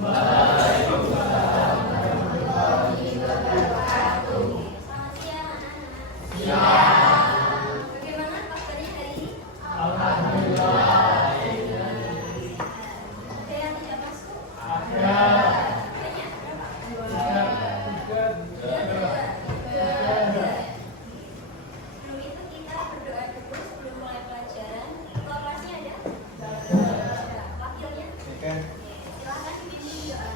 Selamat siang anak-anak. Bagaimana kabarnya hari ini? Ada yang tidak masuk? Banyak? Sebelum itu kita berdoa dulu sebelum mulai pelajaran. Ketua kelasnya ada? Ada. Wakilnya? Silakan dipimpin doa.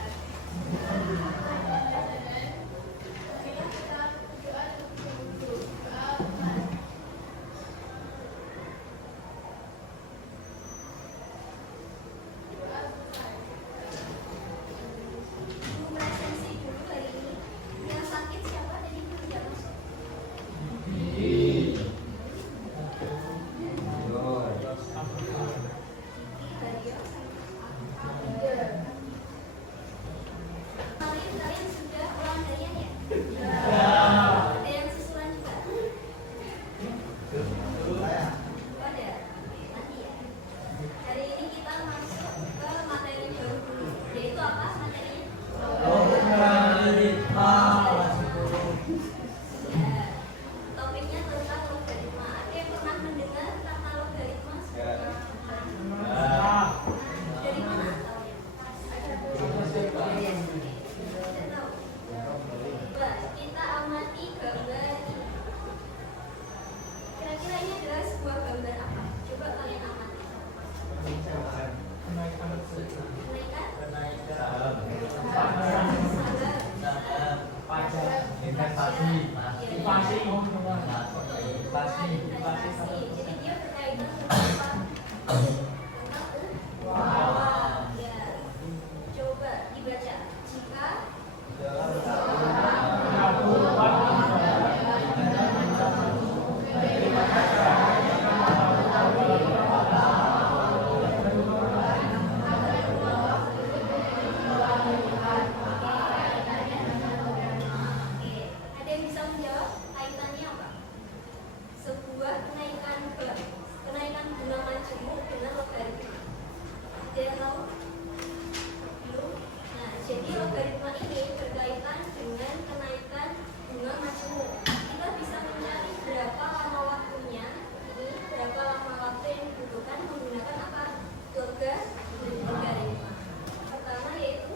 Ibu presensi dulu hari ini. Yang sakit siapa dan ibu tidak masuk? Kalian sudah ulang harian ya? Ada yang susulan juga? Ada. Nanti ya. Hari ini kita masuk ke materi baru dulu. Yaitu apa materinya? Ya. Topiknya tentang logaritma. Ada yang pernah mendengar kata logaritma? Dari mana tahunya? Tidak tahu. Coba kita amati gambar ini. Kira-kira ini adalah sebuah gambar apa? Coba kalian amati. Kenaikan? Jadi dia berkaitan dengan apa? Ya. Coba dibaca. Jika Oke, ada yang bisa menjawab kaitannya apa? Sebuah kenaikan bunga majemuk dengan logaritma. Ada yang tahu? Belum? Nah, jadi logaritma ini berkaitan dengan kenaikan bunga majemuk. Kita bisa mencari berapa lama waktunya. Ini berapa lama waktu yang dibutuhkan menggunakan apa? Logaritma. Pertama yaitu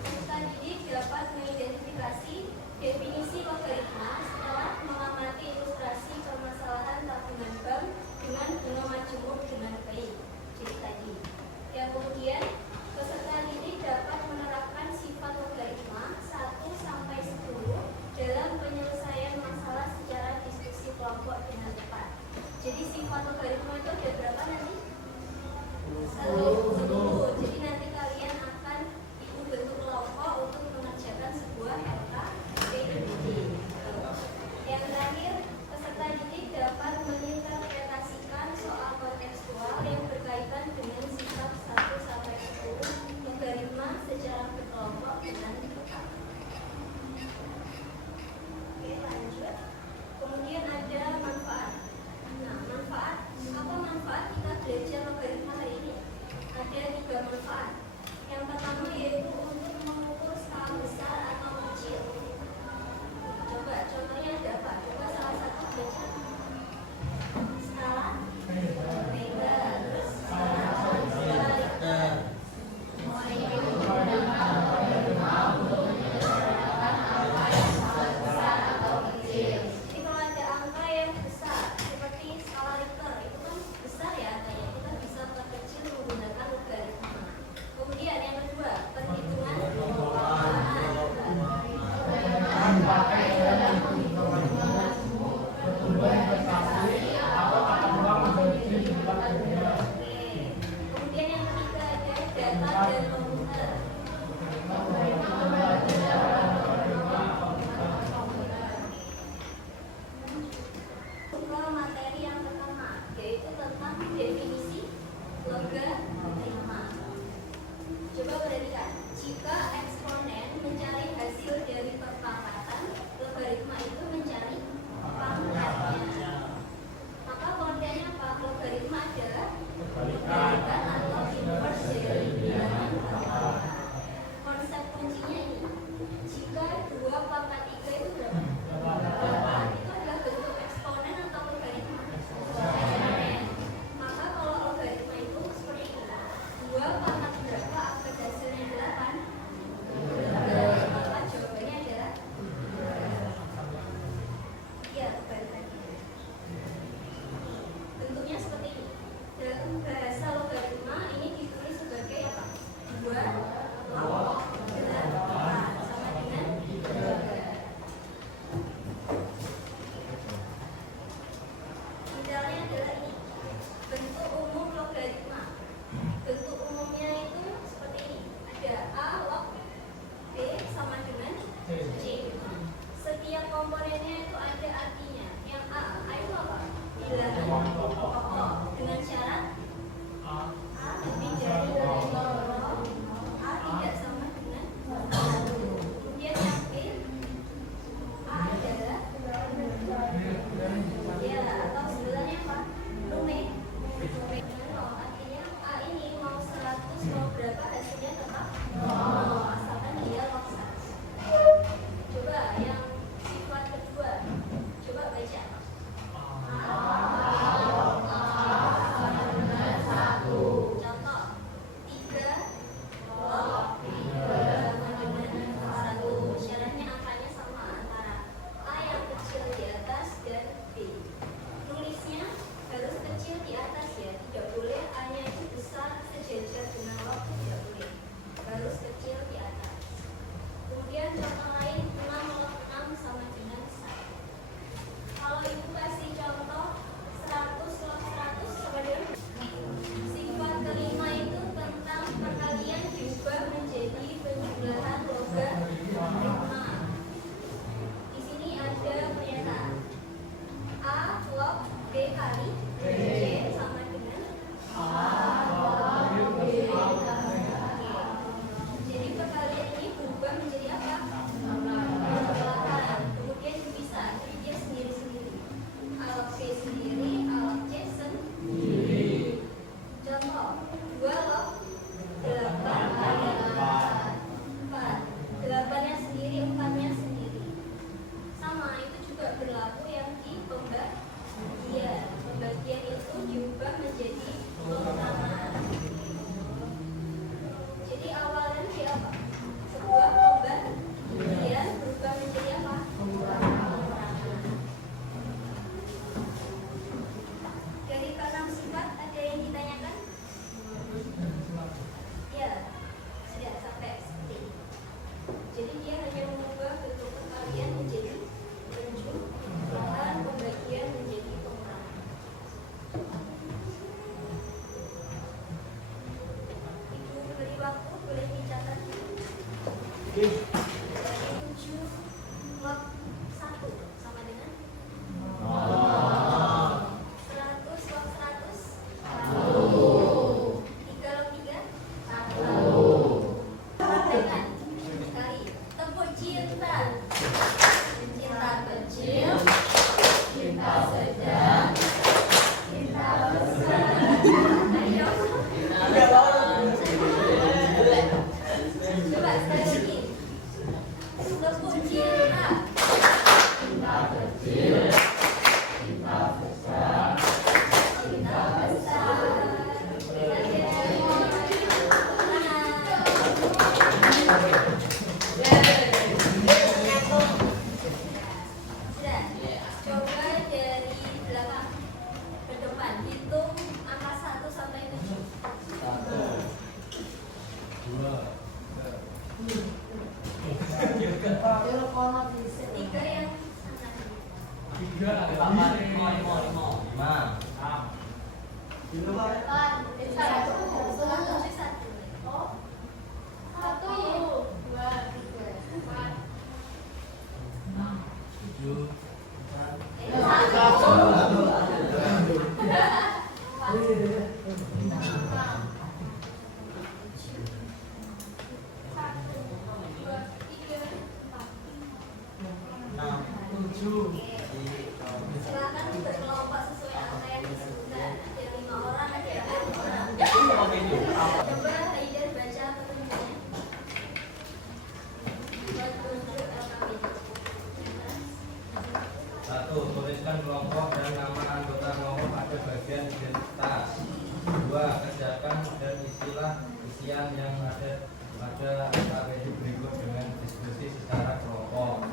peserta didik dapat mengidentifikasi definisi logaritma setelah mengamati ilustrasi permasalahan tabungan bank dengan bunga majemuk dengan baik. Jadi tadi. Yang kemudian peserta didik dapat menerapkan sifat logaritma 1 sampai 10 dalam penyelesaian masalah secara diskusi kelompok dengan tepat. Jadi sifat logaritma itu ada berapa nanti? 10. Jadi nanti kalian akan ibu bentuk kelompok untuk mengerjakan sebuah LKPD. Yang terakhir, peserta didik dapat menginterpretasikan soal kontekstual yang berkaitan dengan sifat 1 sampai 10 logaritma secara berkelompok dengan tepat. Oke, lanjut. Kemudian ada manfaat. Nah, manfaat, apa manfaat kita belajar logaritma hari ini? Ada 3 manfaat. Yang pertama yaitu untuk mengukur skala besar atau kecil. Coba contohnya ada apa? Coba salah satu baca. Skala Richter, terus skala Richter. Jadi kalau ada angka yang besar seperti skala Richter itu kan besar ya angkanya, kita bisa perkecil menggunakan logaritma. Kemudian yang kedua, perhitungan Kemudian yang ketiga ada data dan komputer. Ke materi yang pertama, yaitu tentang definisi logaritma. Coba perhatikan, jika eksponen mencari hasil dari perpangkatan, logaritma itu mencari pangkatnya. Maka pengertiannya apa? Logaritma adalah kebalikan atau inverse dari bilangan. log 1 sama dengan 100 log 100 3 log 3 dengan sekali tepuk cinta kecil, cinta sedang, cinta besar. Ayo. Coba sekali lagi. Tepuk cinta. Cinta kecil, cinta besar, cinta besar. Sudah. Coba dari belakang ke depan. Hitung angka 1 sampai 7. 3 yang silakan berkelompok sesuai angka yang disebutkan. Ada 5 orang, ada 6 orang. Coba Haidar baca petunjuknya. Petunjuk LKPD. 1. Tuliskan kelompok dan nama anggota kelompok pada bagian identitas. 2. Kerjakan dan isian yang ada pada LKPD berikut dengan diskusi secara kelompok.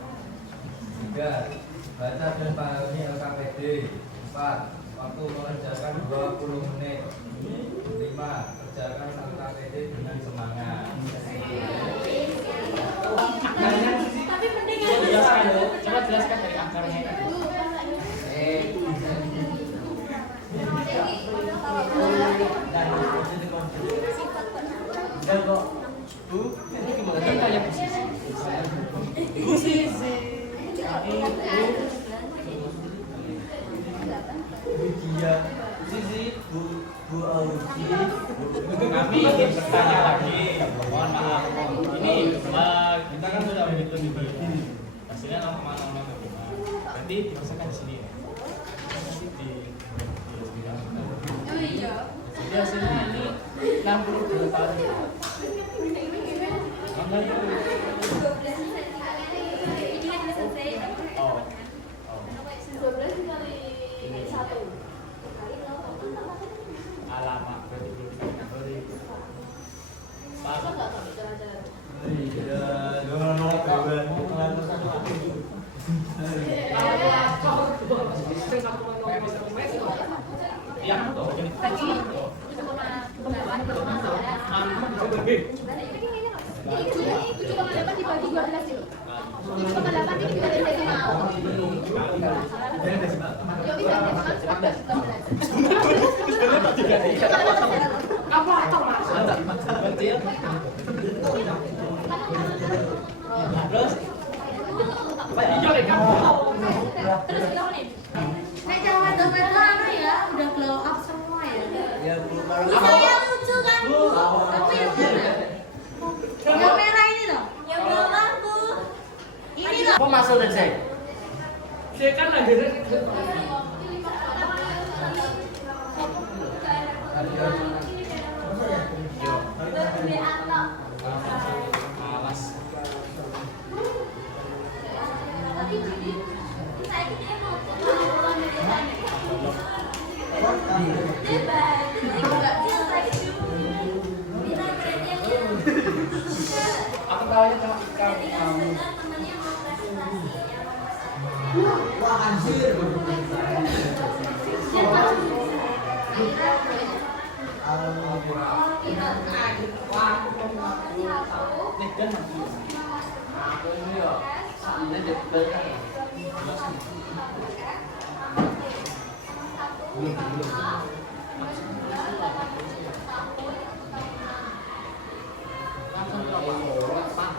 3. Baca dan pahami LKPD. 4. Waktu mengerjakan 20 menit. 5. Kerjakan LKPD dengan semangat. Tapi penting Coba jelaskan dari akarnya. Kami ingin bertanya lagi. Mohon maaf. Ini kita kan sudah berhitung di sini. Hasilnya nama-nama bagaimana? Nanti dipaksakan di sini ya. Jadi hasilnya ini 62 kali. Oh. 12 kali 1. Alamak berarti belum sampai. Masa nggak sampai jalan-jalan? Yang Nek jangan dompet mana ya, udah glow up semua ya. Yang lucu kan Bu? Tapi yang mana? Yang merah ini loh. Yang glow up Bu. Ini loh. mau masuk dan saya. Saya kan ada. Malas. Tapi jadi saya kita mau Aku tahunya cuma temannya mau presentasi yang nomor 1. Wah anjir. Aku ini ya. Ini detail kan. Langsung ke bawah, Pak.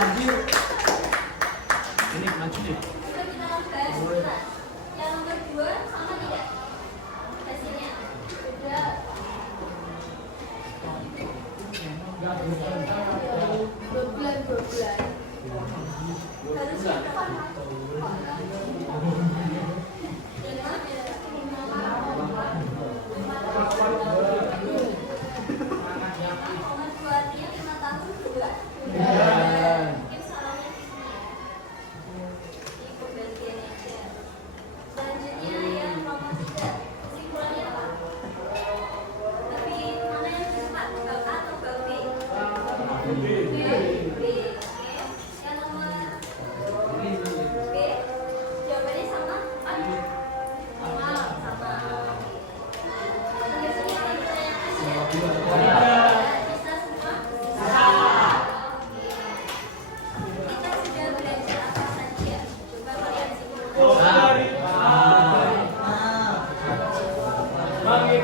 Ini maju deh. Coba kita bahas sebentar. Yang nomor 2 sama tidak? Hasilnya udah. Dua bulan. Harusnya berapa? 5,2 artinya 5 tahun 2. Mungkin salahnya di sini ya. Ini pembagian aja. Selanjutnya yang nomor 3. Kesimpulannya apa? Tapi mana yang cepat? Bab A atau bab B? B. Oke. Yang nomor B. Jawabannya sama? Sama. Biasanya apa kita yang kasih? Bisa semua? Oke. Kita sudah belajar apa saja? Coba kalian simpulkan. Bagi